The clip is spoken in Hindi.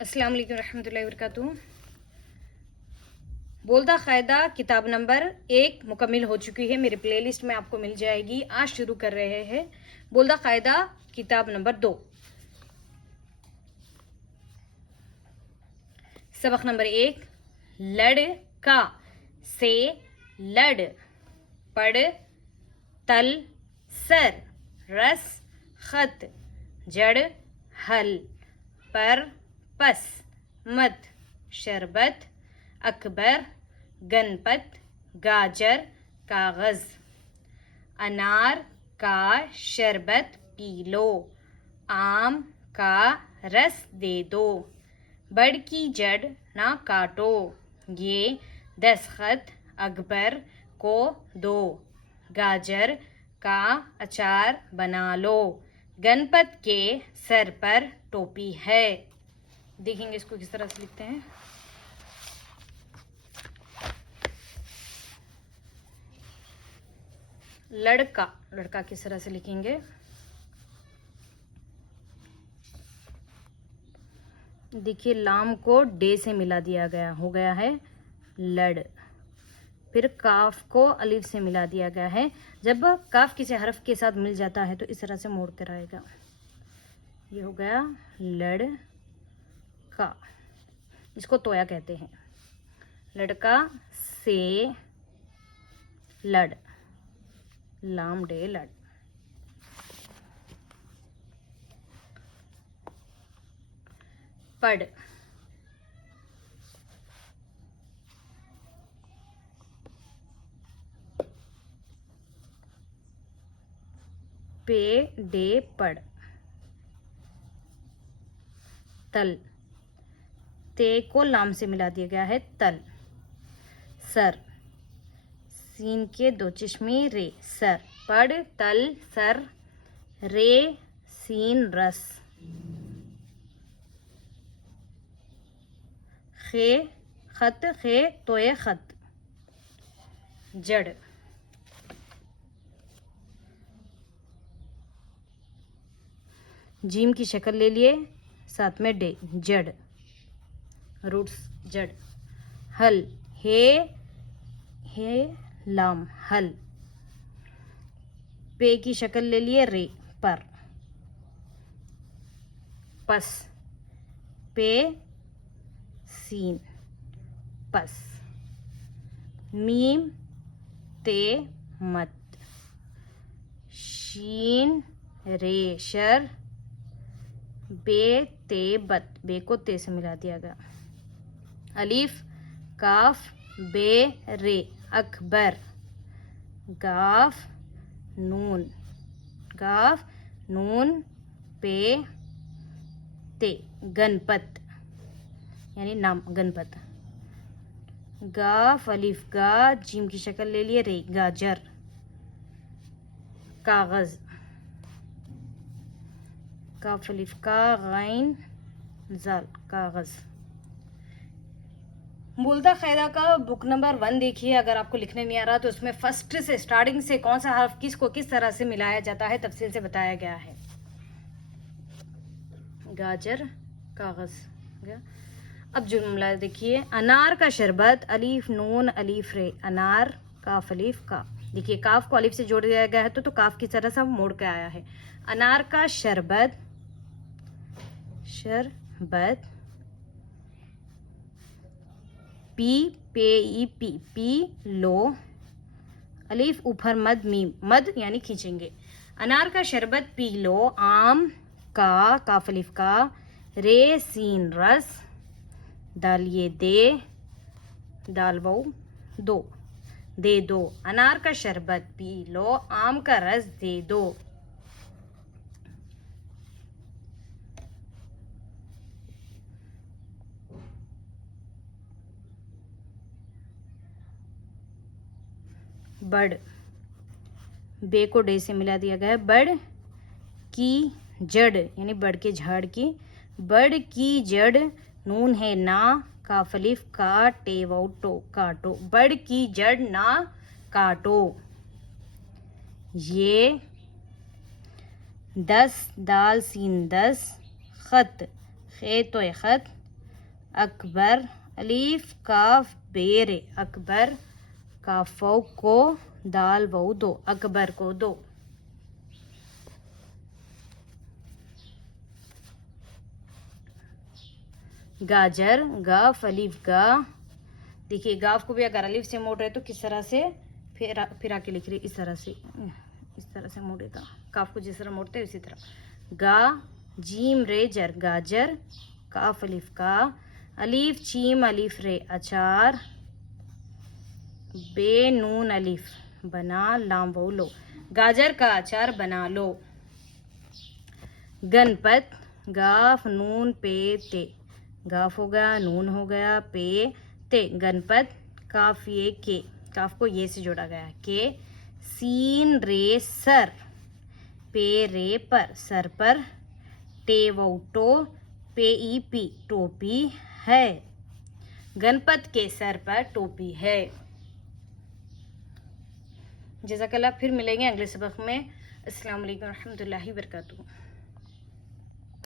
अस्सलाम वालेकुम रहमतुल्लाहि वबरकातुहू। बोलदा कायदा किताब नंबर 1 मुकम्मिल हो चुकी है, मेरे प्लेलिस्ट में आपको मिल जाएगी। आज शुरू कर रहे हैं बोलदा कायदा किताब नंबर 2, सबक नंबर 1। लड़का से लड़, पड़, तल, सर, रस, खत, जड़, हल, पर, पस, मत, शरबत, अकबर, गणपत, गाजर, कागज। अनार का शरबत पी लो, आम का रस दे दो, बड़ की जड़ ना काटो, ये दस्तखत अकबर को दो, गाजर का अचार बना लो, गणपत के सर पर टोपी है। देखेंगे इसको किस तरह से लिखते हैं। लड़का, लड़का किस तरह से लिखेंगे। देखिए लाम को डे से मिला दिया गया, हो गया है लड़। फिर काफ को अलिफ से मिला दिया गया है। जब काफ किसी हरफ के साथ मिल जाता है तो इस तरह से मोड़ कर आएगा। ये हो गया लड़ का, इसको तोया कहते हैं। लड़का से लड़, लाम डे लड़। पढ़, पे डे पढ़। तल, ते को लाम से मिला दिया गया है तल। सर, सीन के दो चश्मे रे, सर। पढ़, तल, सर, रे, सीन, रस। खे, खत, खे तोए खत। जड़, जीम की शक्ल ले लिए, साथ में डे, जड़, रूट्स जड़। हल, हे लाम, हल। पे की शक्ल ले लिए, रे, पर। पस, पे सीन, पस। मीम, ते मत। शीन, रे, शर। बे, ते बत, बे को ते से मिला दिया गया। अलीफ, काफ, बे, रे, अकबर। गाफ, नून, गाफ, नून, पे, ते, गणपत, यानी नाम गणपत। गाफ, अलीफ, गा, जीम की शक्ल ले लिए, रे, गाजर। कागज, काफ, अलीफ, का, गैन, जाल, कागज। बोलदा कायदा का बुक नंबर 1 देखिए। अगर आपको लिखने नहीं आ रहा तो उसमें फर्स्ट से स्टार्टिंग से कौन सा हर्फ किसको किस तरह से मिलाया जाता है तफसील से बताया गया है। गाजर, कागज। अब जुमला देखिए। अनार का शरबत, अलीफ, नून, अलीफ, रे, अनार, काफ, अलीफ, का। देखिए काफ को अलीफ से जोड़ दिया गया है तो काफ की तरह से मोड़ के आया है। अनार का शरबत, शरबत। पी, पे, ई, पी, पी लो। अलीफ ऊपर मद, मीम, मद यानी खींचेंगे। अनार का शरबत पी लो, आम का, काफ अलीफ का, रे, सीन, रस। दाल ये दे, दाल वो दो, दे दो। अनार का शरबत पी लो, आम का रस दे दो। बड़, बे को डे से मिला दिया गया है। बड़ की जड़ यानी बड़ के झाड़ की, बड़ की जड़। नून है ना, काफ अलीफ का, टे वाउ टो, काटो। बड़ की जड़ ना काटो। ये 10, दाल सीन 10, खत, खे तो खत, अकबर, अलीफ काफ बेरे, अकबर, काफो को दाल वो दो, अकबर को दो। गाजर, गाफ अलीफ गा। देखिए गाफ को भी अगर अलीफ से मोड़ रहे तो किस तरह से फिर आके लिख रहे, इस तरह से मोड़ेगा। काफ को जिस तरह मोड़ते हैं उसी तरह। गा जीम रे जर, गाजर, काफ अलीफ का, अलीफ चीम अलीफ रे अचार, बे नून अलीफ बना, लाम वो लो, गाजर का अचार बना लो। गणपत, गाफ नून पे ते, गाफ हो गया, नून हो गया, पे ते, गणपत, काफ ये के, काफ को ये से जोड़ा गया के, सीन रे सर, पे रे पर, सर पर, टे वोटो, पे ई पी, टोपी है, गणपत के सर पर टोपी है। जज़ाकल्लाह, फिर मिलेंगे अगले सबक में। अस्सलाम वालेकुम रहमतुल्लाहि व बरकातुहू।